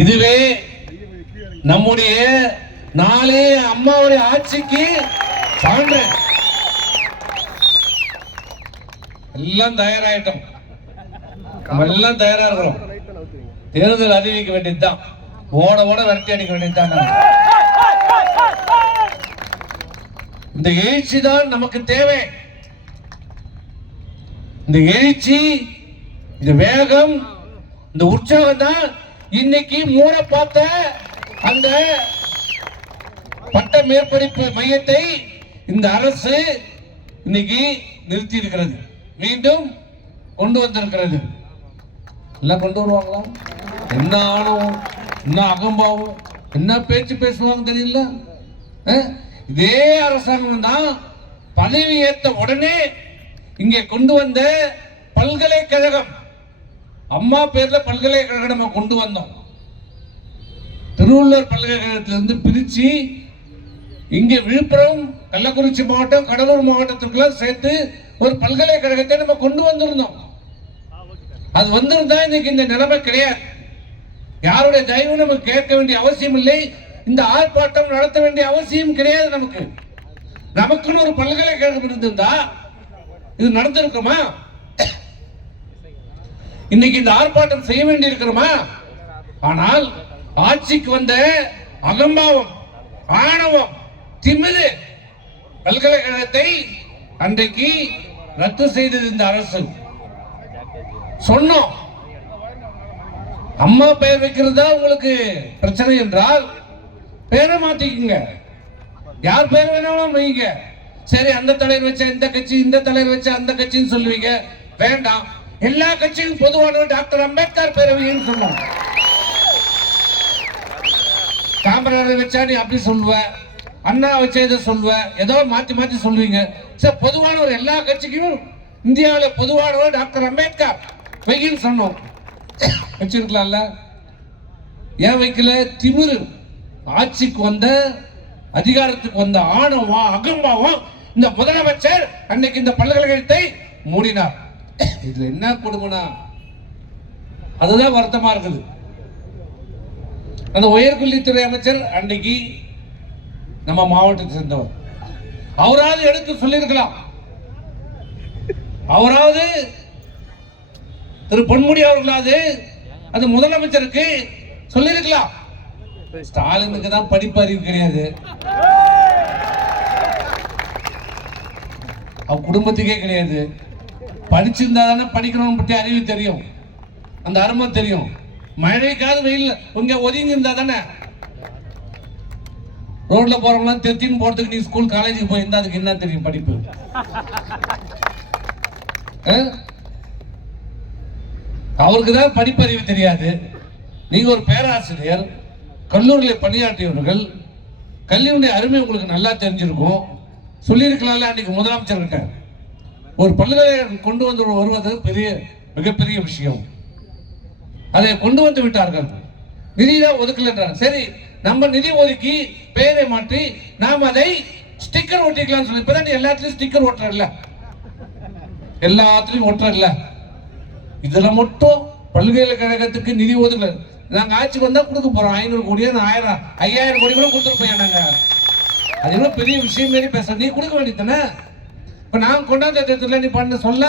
இதுவே நம்முடைய நாளே அம்மாவுடைய ஆட்சிக்கு சான்று. எல்லாம் தயாராயிட்டோம். நம்ம எல்லாம் தயாரா இருக்கிறோம். தேர்தல் அறிவிக்க வேண்டியதுதான். ஓட ஓட விரட்டி அடிக்க வேண்டியதுதான் இந்த எழுச்சி தான் நமக்கு தேவை. இந்த எழுச்சி இந்த வேகம் இந்த உற்சாகம் தான் இன்னைக்கு மூட பார்த்த அந்த பட்ட மேற்படிப்பு மையத்தை இந்த அரசு இன்னைக்கு நிறுத்தி இருக்கிறது மீண்டும் கொண்டு வந்திருக்கிறது. எல்லாம் கொண்டு வருவாங்களா? என்ன ஆணவம் என்ன அகம்பாவம்? என்ன பேச்சு பேசுவாங்க தெரியல. இதே அரசாங்கம் தான் பதவி ஏற்ற உடனே இங்கே கொண்டு வந்த பல்கலைக்கழகம் அம்மா பேர்ல பல்கலைக்கழகம் நம்ம கொண்டு வந்தோம். திருவள்ளூர் பல்கலைக்கழகத்திலிருந்து பிரிச்சு இங்கே விழுப்புரம் கள்ளக்குறிச்சி மாவட்டம் கடலூர் மாவட்டத்திற்குலாம் சேர்த்து ஒரு பல்கலைக்கழகத்தை நம்ம கொண்டு வந்திருந்தோம். அது வந்திருந்தா இன்னைக்கு இந்த நிலைமை கிடையாது. யாருடைய தயவு நமக்கு கேட்க வேண்டிய அவசியம் இல்லை. இந்த ஆர்ப்பாட்டம் நடத்த வேண்டிய அவசியம் கிடையாது நமக்கு. நமக்குன்னு ஒரு பல்கலைக்கழகம் இருந்திருந்தா இது நடந்திருக்குமா? இன்னைக்கு இந்த ஆர்ப்பாட்டம் செய்ய வேண்டி இருக்கிறோமா ஆனால் ஆட்சிக்கு வந்த அகம்பாவம் ஆணவம் திமிரு பல்கலைக்கழகத்தை அன்றைக்கு ரத்து செய்தது இந்த அரசு. சொன்னோம். அம்மா பெயர் வைக்கிறது தான் உங்களுக்கு பிரச்சனை என்றால் பேரை மாத்திக்கங்க. யார் பேர் வேணாலும் வைங்க. சரி அந்த தலைவர் வச்ச இந்த கட்சி இந்த தலைவர் வச்ச அந்த கட்சின்னு சொல்லுவீங்க. வேண்டாம். எல்லா கட்சியும் பொதுவானவர் டாக்டர் அம்பேத்கர் பேரை வைங்கன்னு காமராஜர் வச்சா நீ அப்படி சொல்லுவ அண்ணா வச்ச இதை சொல்லுவ ஏதோ மாத்தி மாத்தி சொல்லுவீங்க. சார் பொதுவானவர் எல்லா கட்சிக்கும் இந்தியாவில் பொதுவானவர் டாக்டர் அம்பேத்கர் வைங்கன்னு சொன்னோம். வச்சிருக்கலாம்ல? ஏன் வைக்கல? திமிரு. ஆட்சிக்கு வந்த அதிகாரத்துக்கு வந்த ஆணவம் அகம்பாவம் இந்த முதலமைச்சர் அன்னைக்கு இந்த பல்கலைக்கழகத்தை மூடினார். இதுல என்ன கொடுமைனா அதுதான் வருத்தமா இருக்குது. அந்த உயர்கல்வித்துறை அமைச்சர் அன்னைக்கு நம்ம மாவட்டத்தை சேர்ந்தவர். அவராவது எடுத்து சொல்லியிருக்கலாம். அவராவது திரு பொன்முடி அவர்களாவது அது முதலமைச்சருக்கு சொல்லியிருக்கலாம். ஸ்டாலினுக்கு தான் படிப்பறிவு கிடையாது. அவ குடும்பத்துக்கே கிடையாது. படிச்சிருந்தா தானே படிக்கணும்னு பற்றி அறிவு தெரியும். அந்த அருமை தெரியும். மழைக்காவது வெயில் இங்க ஒதுங்கி இருந்தா தானே ரோட்ல போறவங்களாம் திருத்தின்னு போறதுக்கு நீ ஸ்கூல் காலேஜுக்கு போயிருந்தா அதுக்கு என்ன தெரியும் படிப்பு? அவருக்கு தான் படிப்பறிவு தெரியாது. நீங்க ஒரு பேராசிரியர் கல்லூரியில் பணியாற்றியவர்கள் கல்வியுடைய அருமை உங்களுக்கு நல்லா தெரிஞ்சிருக்கும். சொல்லியிருக்கலாம்ல அன்னைக்கு முதலமைச்சர்கிட்ட ஒரு பல்கலைக்கழகம் கொண்டு வந்து வருவது பெரிய மிகப்பெரிய விஷயம். அதை கொண்டு வந்து விட்டார்கள். நிதி தான் ஒதுக்கலன்றாங்க சரி நம்ம நிதி ஒதுக்கி பெயரை மாற்றி நாம் அதை ஸ்டிக்கர் ஒட்டிக்கலாம்னு சொல்லி இப்பதான் நீ எல்லாத்துலயும் ஸ்டிக்கர் ஒட்டுறல எல்லாத்துலயும் ஒட்டுறல இதுல மட்டும் பல்கலைக்கழகத்துக்கு நிதி ஒதுக்கல. நாங்க ஆட்சிக்கு வந்தா கொடுக்க போறோம். ஐநூறு கோடியோ ஆயிரம் ஐயாயிரம் கோடி கூட கொடுத்துருப்போம் நாங்க அது என்ன பெரிய விஷயம் மாரி பேச நீ கொடுக்க வேண்டியதானே இப்போ நான் கொண்டாந்த திட்டத்தில் நீ பண்ண சொல்ல.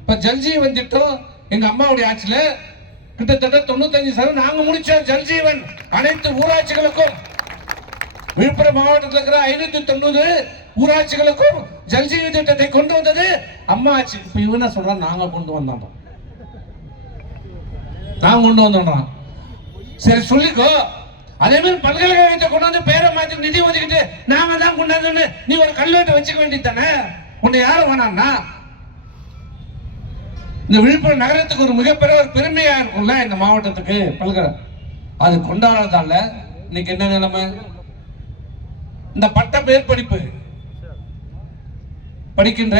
இப்போ ஜல்ஜீவன் திட்டம் எங்கள் அம்மாவுடைய ஆட்சியில் கிட்டத்தட்ட தொண்ணூத்தஞ்சு சதவீதம் நாங்க முடிச்சோம் ஜல்ஜீவன் அனைத்து ஊராட்சிகளுக்கும். விழுப்புரம் மாவட்டத்தில் இருக்கிற ஐநூத்தி தொண்ணூறு ஊராட்சிகளுக்கும் ஜல்ஜீவன் திட்டத்தை கொண்டு வந்தது அம்மா ஆட்சி. இப்ப இவன சொல்றான்? நாங்க கொண்டு வந்தோம். நான் கொண்டு வந்தோம் சரி சொல்லிக்கோ. அதே மாதிரி பல்கலைக்கழகத்தை கொண்டு வந்து பேரை மாத்தி நிதி ஒதுக்கிட்டு நாங்கள் தான் கொண்டாந்து நீ ஒரு கல்வெட்டை வச்சுக்க வேண்டியது தானே? உன்னை யாரும் வேணாம்னா இந்த விழுப்புரம் நகரத்துக்கு ஒரு மிகப்பெரிய ஒரு பெருமையா இருக்கும்ல இந்த மாவட்டத்துக்கு பல்கலை. அது கொண்டாடுறதால இன்னைக்கு என்ன நிலைமை? இந்த பட்ட மேற்படிப்பு. படிக்கின்ற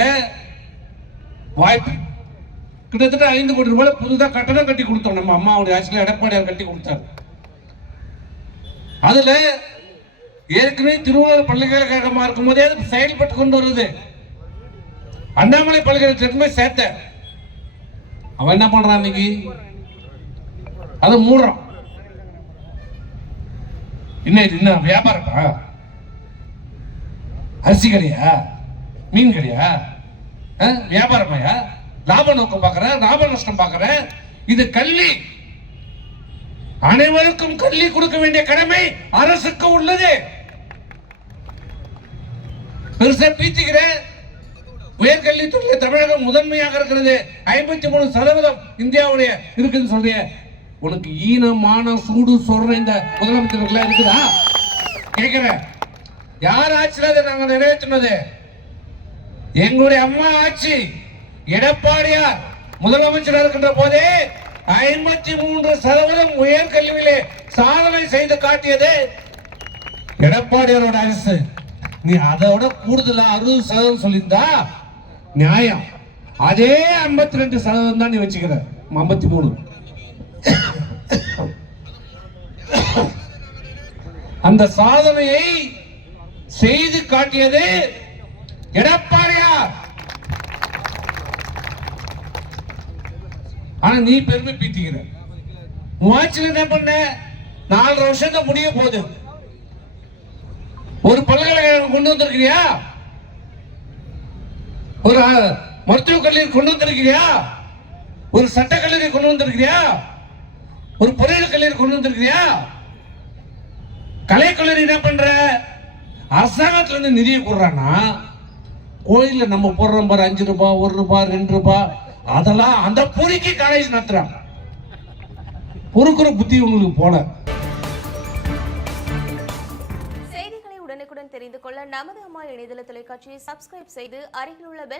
வாய்ப்பு கிட்டத்தட்ட ஐந்து கோடி ரூபாய் புதுதாக கட்டணம் கட்டி கொடுத்தோம். நம்ம அம்மாவுடைய ஆட்சியில் எடப்பாடியார் கட்டி கொடுத்தாரு. அதுல ஏற்கனவே திருவள்ளுவர் பல்கலைக்கழகமா இருக்கும் போதே அது செயல்பட்டு கொண்டு வருது. அண்ணாமலை பல்கலைக்கழகத்துக்கு சேர்த்த அவன் என்ன பண்றான் இன்னைக்கு? அதை மூடுறான். என்ன இது என்ன வியாபாரமா? அரிசி கடையா? மீன் கடையா? ஆ? வியாபாரமாயா? லாப நோக்கம் பார்க்கற லாப நஷ்டம் பார்க்கற. இது கல்வி. அனைவருக்கும் கல்வி கொடுக்க வேண்டிய கடமை அரசுக்கு உள்ளது. பெருசா பீத்திக்கிறேன். உயர்கல்வித்துறையில் தமிழகம் முதன்மையாக இருக்கிறது. ஐம்பத்தி மூணு சதவீதம் இந்தியாவுடைய இருக்குன்னு சொல்றிய. உனக்கு ஈனமான சூடு சொல்ற இந்த முதலமைச்சர்களுக்கு இருக்குதா? கேட்கிறேன் யார் ஆட்சியில் அதை நாங்கள் நிறைவேற்றினது? எங்களுடைய அம்மா ஆட்சி எடப்பாடியார் முதலமைச்சர் இருக்கின்ற போதே ஐம்பத்தி மூன்று சதவீதம் உயர்கல்வியிலே சாதனை செய்து காட்டியது எடப்பாடியாரோட அரசு. நீ அதோட கூடுதலா அறுபது சதவீதம் சொல்லியிருந்தா நியாயம். அதே ஐம்பத்தி ரெண்டு சதவீதம் தான் நீ வச்சுக்கிற. ஐம்பத்தி மூணு அந்த சாதனையை செய்து காட்டியது எடப்பாடியார். ஆனா நீ பெருமை பீத்திக்கிற. உன் என்ன பண்ண? நாலரை வருஷம் தான் முடிய போகுது. ஒரு பல்கலைக்கழகம் கொண்டு வந்திருக்கிறியா? ஒரு மருத்துவக் கல்லூரி கொண்டு வந்திருக்கிறியா? ஒரு சட்டக் கல்லூரி கொண்டு வந்திருக்கிறியா? ஒரு பொறியியல் கல்லூரி கொண்டு வந்திருக்கிறியா? கலைக்கல்லூரி என்ன பண்ற? அரசாங்கத்துல இருந்து நிதியை கொடுறான்னா கோயில்ல நம்ம போடுறோம் பாரு அஞ்சு ரூபாய் ஒரு ரூபாய் ரெண்டு ரூபாய் அதெல்லாம் அந்த பொறிக்கு காலேஜ் நடத்துறாங்க பொறுக்கிற புத்தி உங்களுக்கு போல. செய்திகளை உடனுக்குடன் தெரிந்து கொள்ள நமது அம்மா இணையதள தொலைக்காட்சியை சப்ஸ்கிரைப் செய்து அருகில் உள்ள பெல்